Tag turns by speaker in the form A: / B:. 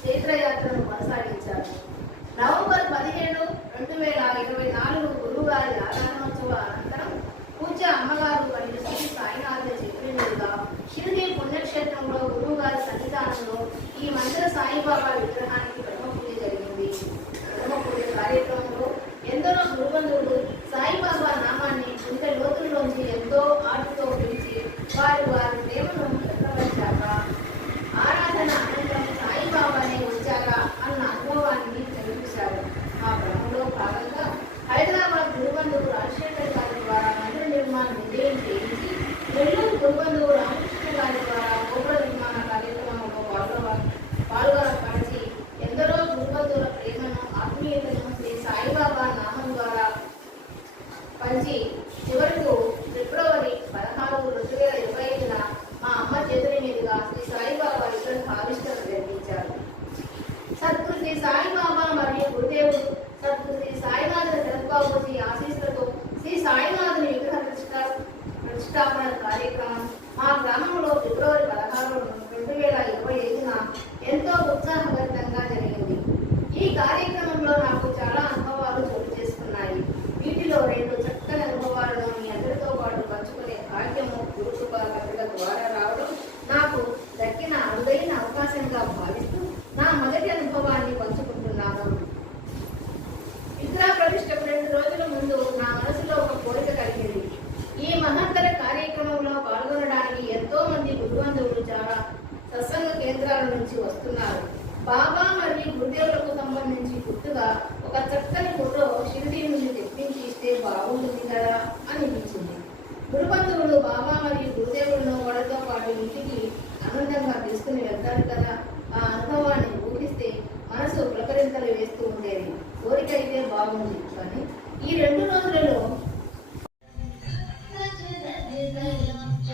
A: క్షేత్రయాత్రను కొనసాగించారు. నవంబర్ పదిహేడు రెండు వేల ఇరవై నాలుగు గురువుగారి ఆరాధనోత్సవ అనంతరం పూజ అమ్మగారు మరియు శ్రీ సాయినాథ చెప్పినట్లుగా షిరిడి పుణ్యక్షేత్రంలో గురువుగారి సన్నిధానంలో ఈ మందిర సాయిబాబా విగ్రహానికి ప్రథమ పూజ జరిగింది. ప్రథమ పూజ కార్యక్రమంలో ఎందరో గురుబంధువులు సాయిబాబా నామాన్ని ఇంత లోతుల్లోంచి ఎంతో ఆటతో పిలిచి వారు వారి కుటుంబ గురుకృప ద్వారా రావడం నాకు దక్కిన అరుదైన అవకాశంగా భావిస్తూ